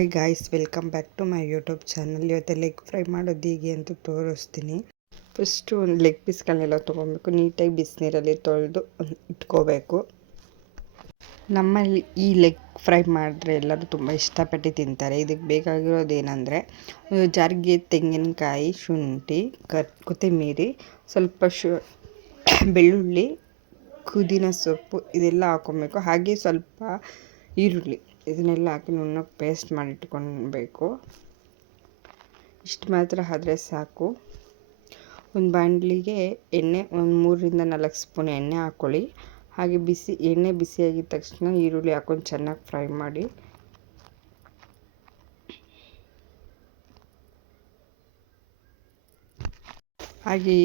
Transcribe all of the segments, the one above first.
Hi guys, welcome back to my YouTube channel. ಇವತ್ತು leg fry ಮಾಡೋದು ಹೇಗೆ ಅಂತ ತೋರಿಸ್ತೀನಿ. ಫಸ್ಟು ಒಂದು ಲೆಗ್ ಪೀಸ್ಗಳನ್ನೆಲ್ಲ ತೊಗೊಬೇಕು, ನೀಟಾಗಿ ಬಿಸಿನೀರಲ್ಲಿ ತೊಳೆದು ಇಟ್ಕೋಬೇಕು. ನಮ್ಮಲ್ಲಿ ಈ ಲೆಗ್ ಫ್ರೈ ಮಾಡಿದ್ರೆ ಎಲ್ಲರೂ ತುಂಬ ಇಷ್ಟಪಟ್ಟು ತಿಂತಾರೆ. ಇದಕ್ಕೆ ಬೇಕಾಗಿರೋದು ಏನಂದರೆ ಒಂದು ಜಾರಿಗೆ ತೆಂಗಿನಕಾಯಿ, ಶುಂಠಿ, ಕೊತ್ತಂಬರಿ, ಸ್ವಲ್ಪ ಬೆಳ್ಳುಳ್ಳಿ, ಪುದೀನ ಸೊಪ್ಪು ಇದೆಲ್ಲ ಹಾಕ್ಕೊಬೇಕು. ಹಾಗೆ ಸ್ವಲ್ಪ ಈರುಳ್ಳಿ ಇದನ್ನೆಲ್ಲ ಹಾಕಿ ನುಣ್ಣಗೆ ಪೇಸ್ಟ್ ಮಾಡಿಟ್ಕೊಳ್ಬೇಕು. ಇಷ್ಟು ಮಾತ್ರ ಆದರೆ ಸಾಕು. ಒಂದು ಬಾಣಲಿಗೆ ಎಣ್ಣೆ ಒಂದು 3-4 ಸ್ಪೂನ್ ಎಣ್ಣೆ ಹಾಕ್ಕೊಳ್ಳಿ. ಹಾಗೆ ಎಣ್ಣೆ ಬಿಸಿಯಾಗಿದ ತಕ್ಷಣ ಈರುಳ್ಳಿ ಹಾಕ್ಕೊಂಡು ಚೆನ್ನಾಗಿ ಫ್ರೈ ಮಾಡಿ. ಹಾಗೆ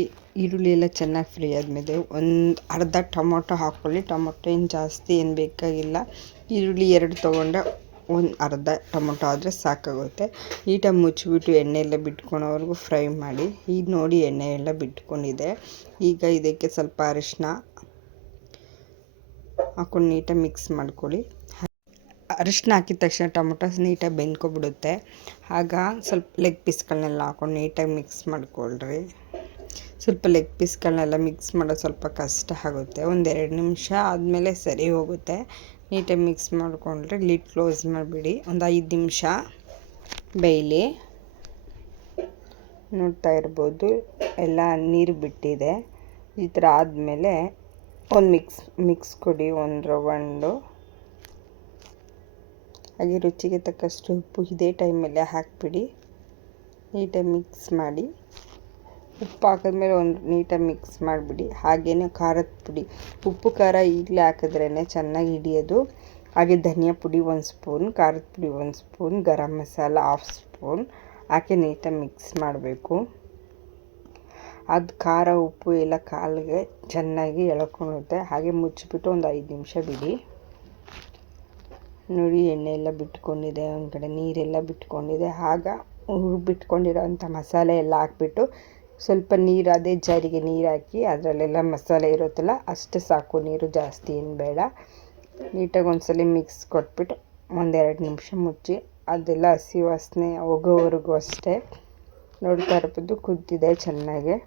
ಈರುಳ್ಳಿ ಎಲ್ಲ ಚೆನ್ನಾಗಿ ಫ್ರೈ ಆದಮೇಲೆ ಒಂದು ಅರ್ಧ ಟೊಮೊಟೊ ಹಾಕ್ಕೊಳ್ಳಿ. ಟೊಮೊಟೊ ಏನು ಜಾಸ್ತಿ ಏನು ಬೇಕಾಗಿಲ್ಲ. ಈರುಳ್ಳಿ 2 ತೊಗೊಂಡೆ ಒಂದು ಅರ್ಧ ಟೊಮೊಟೊ ಆದರೆ ಸಾಕಾಗುತ್ತೆ. ನೀಟಾಗಿ ಮುಚ್ಚಿಬಿಟ್ಟು ಎಣ್ಣೆ ಎಲ್ಲ ಬಿಟ್ಕೊಳೋವರೆಗೂ ಫ್ರೈ ಮಾಡಿ. ಈಗ ನೋಡಿ ಎಣ್ಣೆ ಎಲ್ಲ ಬಿಟ್ಕೊಂಡಿದೆ. ಈಗ ಇದಕ್ಕೆ ಸ್ವಲ್ಪ ಅರಿಶಿನ ಹಾಕ್ಕೊಂಡು ನೀಟಾಗಿ ಮಿಕ್ಸ್ ಮಾಡ್ಕೊಳ್ಳಿ. ಅರಿಶಿನ ಹಾಕಿದ ತಕ್ಷಣ ಟೊಮೊಟೊ ನೀಟಾಗಿ ಬೆಂದ್ಕೊಬಿಡುತ್ತೆ. ಆಗ ಸ್ವಲ್ಪ ಲೆಗ್ ಪೀಸ್ಗಳನ್ನೆಲ್ಲ ಹಾಕ್ಕೊಂಡು ನೀಟಾಗಿ ಮಿಕ್ಸ್ ಮಾಡ್ಕೊಳ್ರಿ. ಸ್ವಲ್ಪ ಲೆಗ್ ಪೀಸ್ಗಳನ್ನೆಲ್ಲ ಮಿಕ್ಸ್ ಮಾಡೋದು ಸ್ವಲ್ಪ ಕಷ್ಟ ಆಗುತ್ತೆ. 1-2 ನಿಮಿಷ ಆದಮೇಲೆ ಸರಿ ಹೋಗುತ್ತೆ. ನೀಟಾಗಿ ಮಿಕ್ಸ್ ಮಾಡಿಕೊಂಡ್ರೆ ಲಿಡ್ ಕ್ಲೋಸ್ ಮಾಡಿಬಿಡಿ. ಒಂದು 5 ನಿಮಿಷ ಬೇಯಲಿ. ನೋಡ್ತಾ ಇರ್ಬೋದು ಎಲ್ಲ ನೀರು ಬಿಟ್ಟಿದೆ. ಈ ಥರ ಆದಮೇಲೆ ಒಂದು ಮಿಕ್ಸ್ ಕೊಡಿ, ಒಂದು ರೌಂಡು. ಹಾಗೆ ರುಚಿಗೆ ತಕ್ಕಷ್ಟು ಉಪ್ಪು ಇದೇ ಟೈಮಲ್ಲೇ ಹಾಕಿಬಿಡಿ. ನೀಟಾಗಿ ಮಿಕ್ಸ್ ಮಾಡಿ. ಉಪ್ಪು ಹಾಕಿದ್ಮೇಲೆ ಒಂದು ನೀಟಾಗಿ ಮಿಕ್ಸ್ ಮಾಡಿಬಿಡಿ. ಹಾಗೆಯೇ ಖಾರದ ಪುಡಿ, ಉಪ್ಪು ಖಾರ ಈಗಲೇ ಹಾಕಿದ್ರೇ ಚೆನ್ನಾಗಿ ಹಿಡಿಯೋದು. ಹಾಗೆ ಧನಿಯಾ ಪುಡಿ 1 ಸ್ಪೂನ್, ಖಾರದ ಪುಡಿ 1 ಸ್ಪೂನ್, ಗರಂ ಮಸಾಲ 1/2 ಸ್ಪೂನ್ ಹಾಕಿ ನೀಟಾಗಿ ಮಿಕ್ಸ್ ಮಾಡಬೇಕು. ಅದು ಖಾರ ಉಪ್ಪು ಎಲ್ಲ ಕಾಲಿಗೆ ಚೆನ್ನಾಗಿ ಎಳ್ಕೊಳ್ಳುತ್ತೆ. ಹಾಗೆ ಮುಚ್ಚಿಬಿಟ್ಟು ಒಂದು 5 ನಿಮಿಷ ಬಿಡಿ. ನೋಡಿ ಎಣ್ಣೆ ಎಲ್ಲ ಬಿಟ್ಕೊಂಡಿದೆ, ಒಂದು ಕಡೆ ನೀರೆಲ್ಲ ಬಿಟ್ಕೊಂಡಿದೆ. ಆಗ ಬಿಟ್ಕೊಂಡಿರೋಂಥ ಮಸಾಲೆ ಎಲ್ಲ ಹಾಕ್ಬಿಟ್ಟು ಸ್ವಲ್ಪ ನೀರು ಅದೇ ಜಾರಿಗೆ ನೀರು ಹಾಕಿ ಅದರಲ್ಲೆಲ್ಲ ಮಸಾಲೆ ಇರುತ್ತಲ್ಲ ಅಷ್ಟೇ ಸಾಕು, ನೀರು ಜಾಸ್ತಿ ಏನು ಬೇಡ. ನೀಟಾಗಿ ಒಂದ್ಸಲ ಮಿಕ್ಸ್ ಕೊಟ್ಬಿಟ್ಟು 1-2 ನಿಮಿಷ ಮುಚ್ಚಿ ಅದೆಲ್ಲ ಹಸಿ ವಾಸನೆ ಹೋಗೋವರೆಗೂ ಅಷ್ಟೇ. ನೋಡ್ತಾ ಇರ್ಬೋದು ಕುದ್ದಿದೆ ಚೆನ್ನಾಗೆ.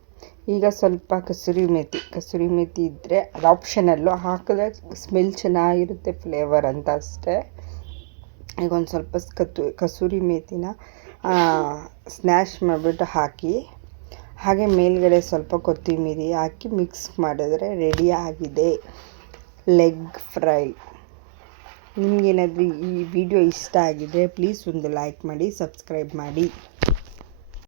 ಈಗ ಸ್ವಲ್ಪ ಕಸೂರಿ ಮೇಥಿ ಇದ್ದರೆ ಅದು ಆಪ್ಷನಲ್ಲು, ಹಾಕಿದ್ರೆ ಸ್ಮೆಲ್ ಚೆನ್ನಾಗಿರುತ್ತೆ, ಫ್ಲೇವರ್ ಅಂತ ಅಷ್ಟೇ. ಈಗ ಒಂದು ಸ್ವಲ್ಪ ಕಸೂರಿ ಮೇಥಿನ ಸ್ನ್ಯಾಶ್ ಮಾಡಿಬಿಟ್ಟು ಹಾಕಿ, ಹಾಗೆ ಮೇಲ್ಗಡೆ ಸ್ವಲ್ಪ ಕೊತ್ತಂಬರಿ ಹಾಕಿ ಮಿಕ್ಸ್ ಮಾಡಿದ್ರೆ ರೆಡಿ ಆಗಿದೆ ಲೆಗ್ ಫ್ರೈ. ನಿಮಗೇನಾದರೂ ಈ ವಿಡಿಯೋ ಇಷ್ಟ ಆಗಿದ್ರೆ ಪ್ಲೀಸ್ ಒಂದು ಲೈಕ್ ಮಾಡಿ, ಸಬ್ಸ್ಕ್ರೈಬ್ ಮಾಡಿ.